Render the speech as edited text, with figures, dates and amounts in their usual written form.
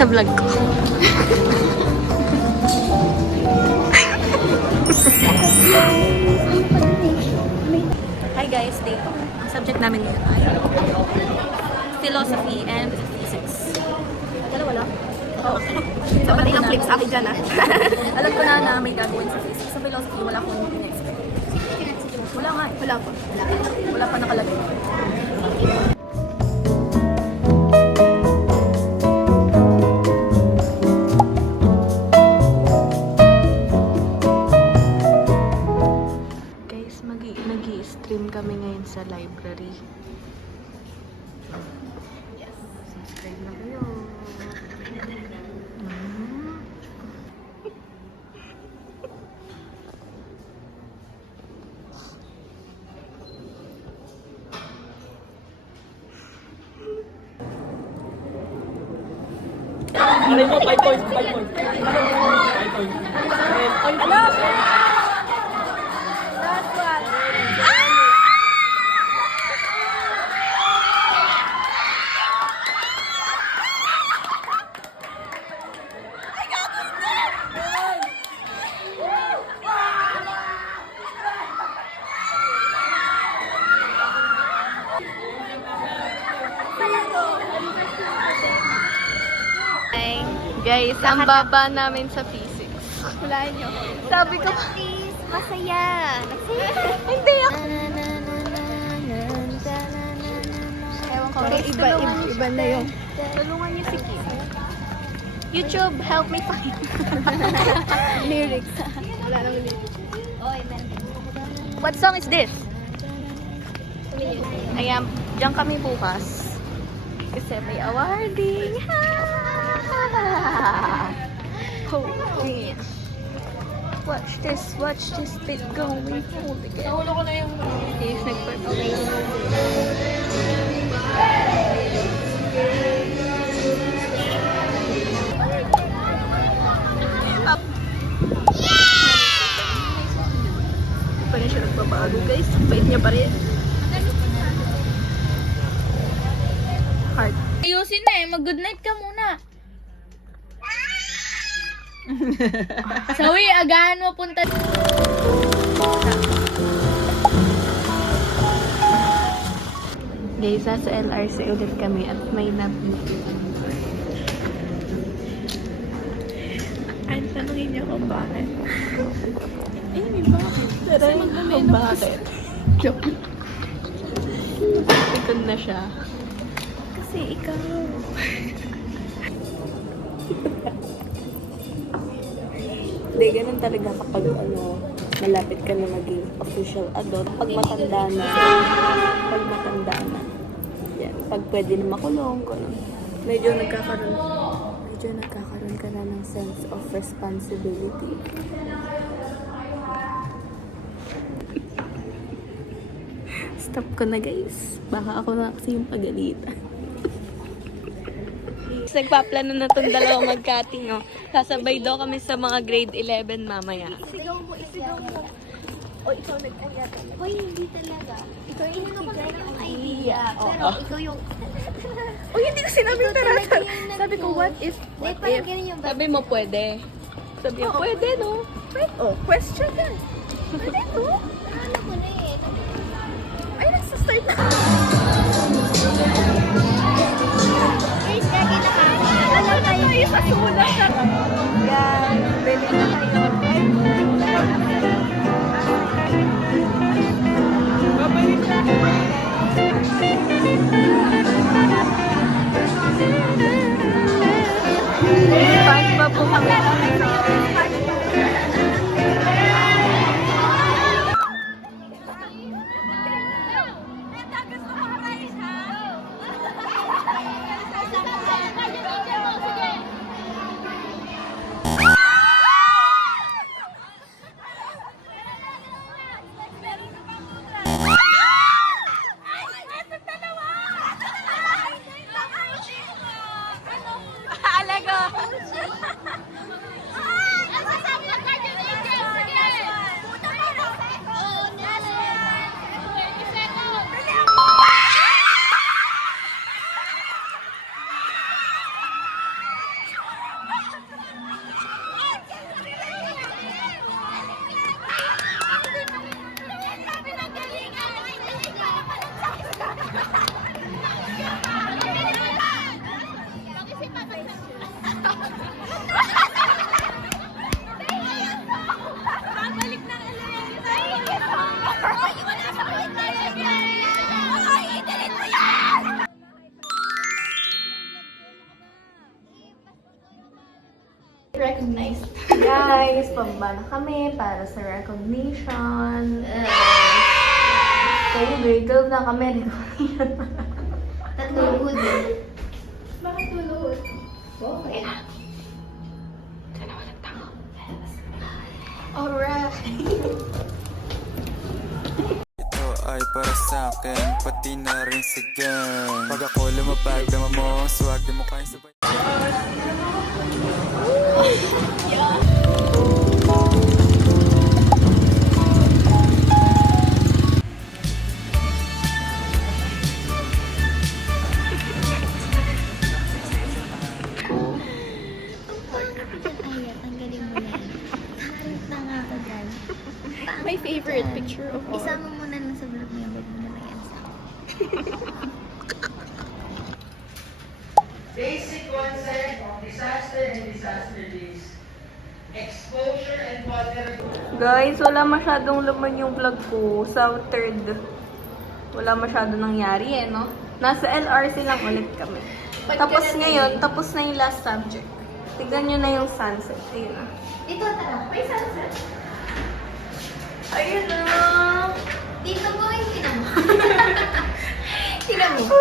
sa vlog ko. Hi guys, day 2. Ang subject namin ngayon ay philosophy and physics. Wala. Oo. So, pati ng flips akin dyan Alam ko na may gagawin sa physics. Sa philosophy, wala akong in-expect. Wala nga eh. Wala pa nakalagay. Guys, nag-i-stream kami ngayon sa library. Yes. Subscribe na kayo. Alay mo, 5 points. 5 points. 5 points. Ano? Last one. Guys, ang baba namin sa physics. Hulaan nyo. Sabi ko, Please, masaya. hindi ako. Ewan ko. Parang Iba na yung Tulungan niyo si Kim. YouTube, help me find. lyrics. Wala naman lyrics. What song is this? Ayan, diyan kami bukas. Kasi may awarding. Oh, yeah. Watch this bit going hold again. Nahulo ko na yung Yes, nag-perform. Up. Hindi pa rin siya nagbabago, guys. Bait niya pa rin. Heart. ayusin na eh. Mag-good night ka muna. Sawi, agahan mo punta. Guys, sa LRC ulit kami at may na-meeting. Ay, tanongin niyo kung bakit. Bakit? Tara, kung bakit? Joke. Ikon na siya. Kasi ikaw. Hindi, ganun talaga kapag malapit ka na maging official adult. Pag matanda na. Yan. Pag pwede na makulong, ganun. Medyo nagkakaroon ka na ng sense of responsibility. Stop ko na, guys. Baka ako na kasi yung pagalitan. Nagpaplano na itong dalawang mag-cutting, oh. Sasabay daw kami sa mga grade 11 mamaya. Isigaw mo. O ikaw nag-aya ka. Hoy, hindi talaga. Ikaw yung nagbigay ng idea. Pero ikaw yung... Uy, hindi ko sinabing tarata. Sabi ko, what if? Sabi mo, pwede. Sabi mo, pwede, no? Pwede. Oh, question yan. Pwede, no? Ano ko na eh. Ay, nagsastart na. Guys, lagi na kami. Ano tayo sa sulat? Yan, pwede na tayo. Fun pa po kami. Nice. Guys, pambala kami para sa recognition. Kayo, girl na kami. Tatlong hood. Bakit tulog? Okay. Sana walang tao. Alright. Ito ay para sa akin, pati na rin sa gang. Pag ako lumapag, dama mo ang swag, di mo kaya sabay. Ay, tanggalin mo na yan. Harap na nga ka dyan. My favorite picture of all. Isama mo na lang sa vlog mo yung bag mo na lang yan sa akin. Basic concept of disaster and disaster risk. Exposure and vulnerability. Guys, wala masyadong laman yung vlog ko sa third. Wala masyado nangyari no? Nasa LRC lang ulit kami. Tapos ngayon, tapos na yung last subject. Tignan nyo na yung sunset. Ayun na. Dito, tara. May sunset. Ayun na! Dito mo, hindi na mo. Tingnan mo.